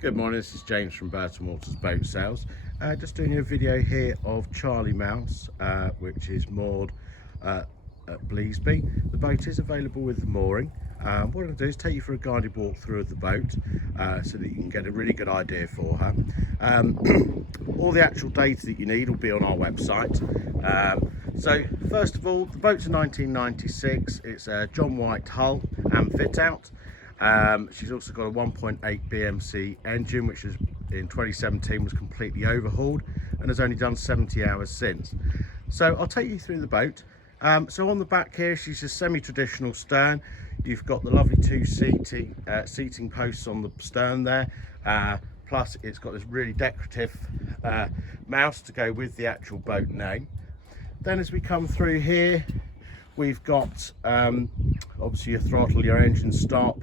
Good morning, this is James from Burton Waters Boat Sales. Just doing a video here of Charlie Mouse, which is moored at Bleasby. The boat is available with the mooring. What I'm going to do is take you for a guided walk through of the boat so that you can get a really good idea for her. All the actual data that you need will be on our website. So first of all, the boat's a 1996. It's a John White hull and fit out. She's also got a 1.8 BMC engine, which is in 2017 was completely overhauled and has only done 70 hours since. So I'll take you through the boat. So on the back here, she's a semi-traditional stern. You've got the lovely two seating posts on the stern there. Plus it's got this really decorative mouse to go with the actual boat name. Then as we come through here, we've got obviously your throttle, your engine stop,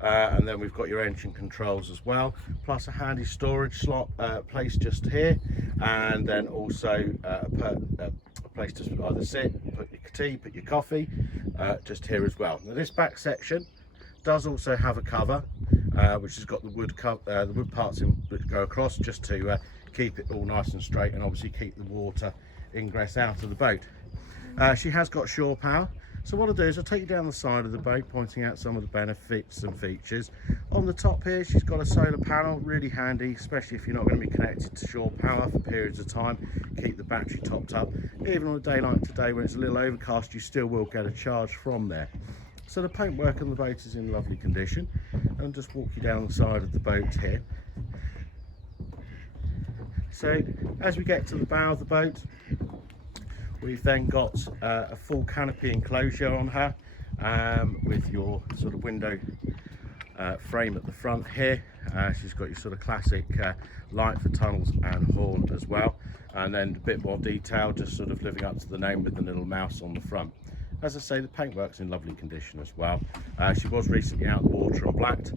and then we've got your engine controls as well, plus a handy storage slot placed just here, and then also a place to either sit, put your tea, put your coffee, just here as well. Now this back section does also have a cover, which has got the wood parts that go across, just to keep it all nice and straight, and obviously keep the water ingress out of the boat. She has got shore power. So what I'll do is I'll take you down the side of the boat, pointing out some of the benefits and features. On the top here, she's got a solar panel, really handy, especially if you're not going to be connected to shore power for periods of time. Keep the battery topped up. Even on a day like today when it's a little overcast, you still will get a charge from there. So the paintwork on the boat is in lovely condition. And just walk you down the side of the boat here. So as we get to the bow of the boat, we've then got a full canopy enclosure on her, with your sort of window frame at the front here. She's got your sort of classic light for tunnels and horn as well, and then a bit more detail, just sort of living up to the name with the little mouse on the front. As I say, the paintwork's in lovely condition as well. She was recently out of the water and blacked,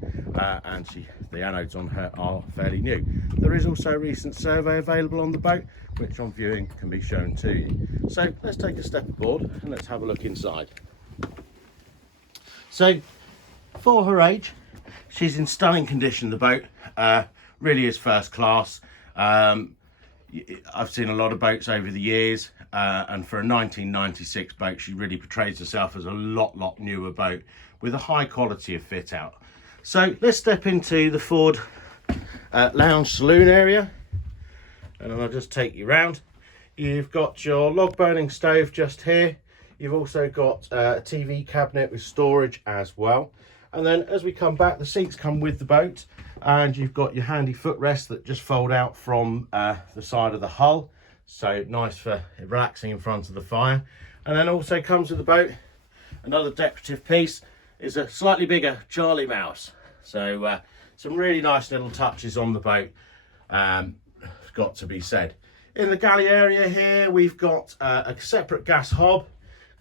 and the anodes on her are fairly new. There is also a recent survey available on the boat, which on viewing can be shown to you. So let's take a step aboard and let's have a look inside. So for her age, she's in stunning condition, the boat. Really is first class. I've seen a lot of boats over the years, and for a 1996 boat, she really portrays herself as a lot newer boat with a high quality of fit out. So let's step into the forward lounge saloon area, and I'll just take you round. You've got your log burning stove just here. You've also got a TV cabinet with storage as well. And then as we come back, the seats come with the boat, and you've got your handy footrests that just fold out from the side of the hull. So nice for relaxing in front of the fire. And then also comes with the boat, another decorative piece is a slightly bigger Charlie Mouse. So some really nice little touches on the boat, got to be said. In the galley area here, we've got a separate gas hob,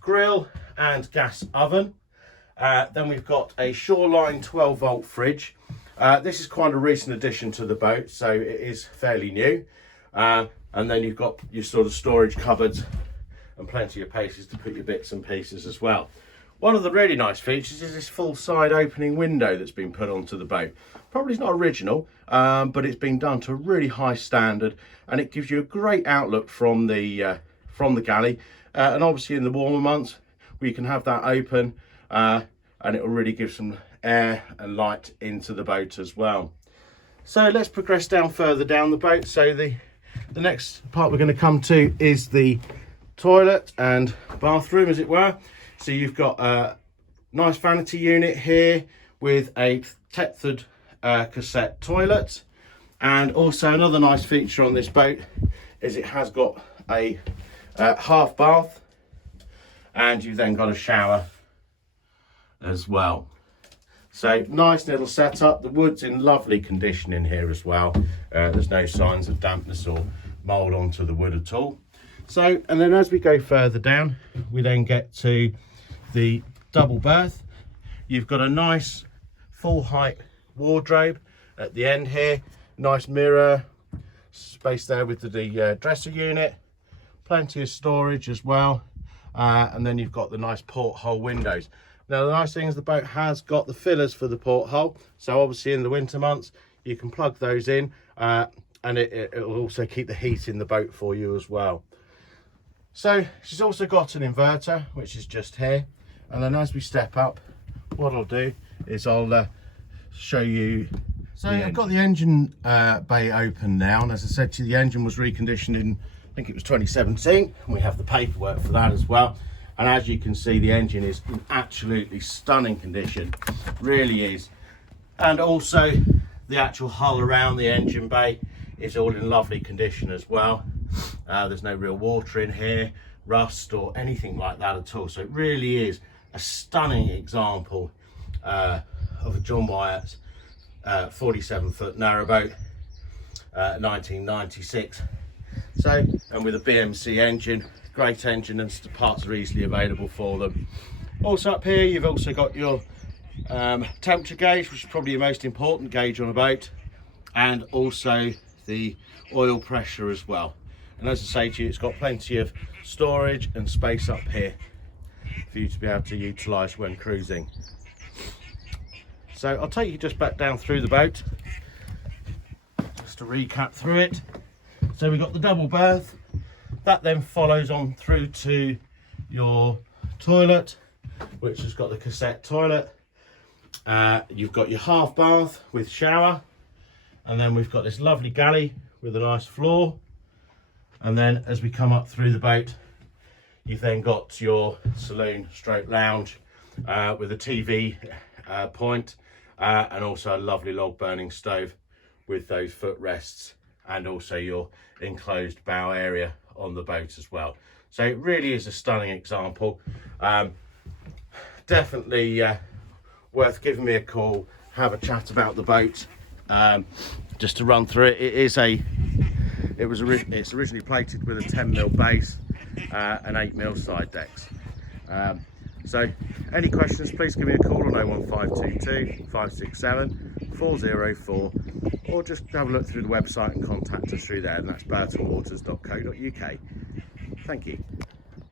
grill and gas oven. Then we've got a Shoreline 12-volt fridge. This is quite a recent addition to the boat, so it is fairly new. And then you've got your sort of storage cupboards and plenty of places to put your bits and pieces as well. One of the really nice features is this full side opening window that's been put onto the boat. Probably not original, but it's been done to a really high standard, and it gives you a great outlook from the galley. And obviously in the warmer months, we can have that open, and it will really give some air and light into the boat as well. So let's progress down further down the boat. So the next part we're going to come to is the toilet and bathroom, as it were. So you've got a nice vanity unit here with a Thetford cassette toilet, and also another nice feature on this boat is it has got a half bath, and you've then got a shower as well. So nice little setup. The wood's in lovely condition in here as well. There's no signs of dampness or mould onto the wood at all. So, and then as we go further down, we then get to the double berth. You've got a nice full height wardrobe at the end here. Nice mirror space there with the dresser unit. Plenty of storage as well. And then you've got the nice porthole windows. Now the nice thing is the boat has got the fillers for the porthole, so obviously in the winter months you can plug those in, and it will also keep the heat in the boat for you as well. So she's also got an inverter, which is just here. And then as we step up, what I'll do is I'll show you. So I've got the engine bay open now, and as I said to you, the engine was reconditioned in, I think it was 2017, and we have the paperwork for that as well. And as you can see, the engine is in absolutely stunning condition, really is. And also the actual hull around the engine bay is all in lovely condition as well. There's no real water in here, rust or anything like that at all. So it really is a stunning example of a John Wyatt 47-foot narrowboat, 1996. So, and with a BMC engine, great engine, and parts are easily available for them. Also up here, you've also got your temperature gauge, which is probably your most important gauge on a boat, and also the oil pressure as well. And as I say to you, it's got plenty of storage and space up here for you to be able to utilise when cruising. So I'll take you just back down through the boat, just to recap through it. So we've got the double berth, that then follows on through to your toilet, which has got the cassette toilet. You've got your half bath with shower, and then we've got this lovely galley with a nice floor. And then as we come up through the boat, you've then got your saloon stroke lounge with a TV point, and also a lovely log burning stove with those footrests, and also your enclosed bow area on the boat as well. So it really is a stunning example. Definitely worth giving me a call, have a chat about the boat, just to run through it. It's originally plated with a 10mm base and 8mm side decks. So any questions, please give me a call on 01522 567 404, or just have a look through the website and contact us through there, and that's burtonwaters.co.uk. Thank you.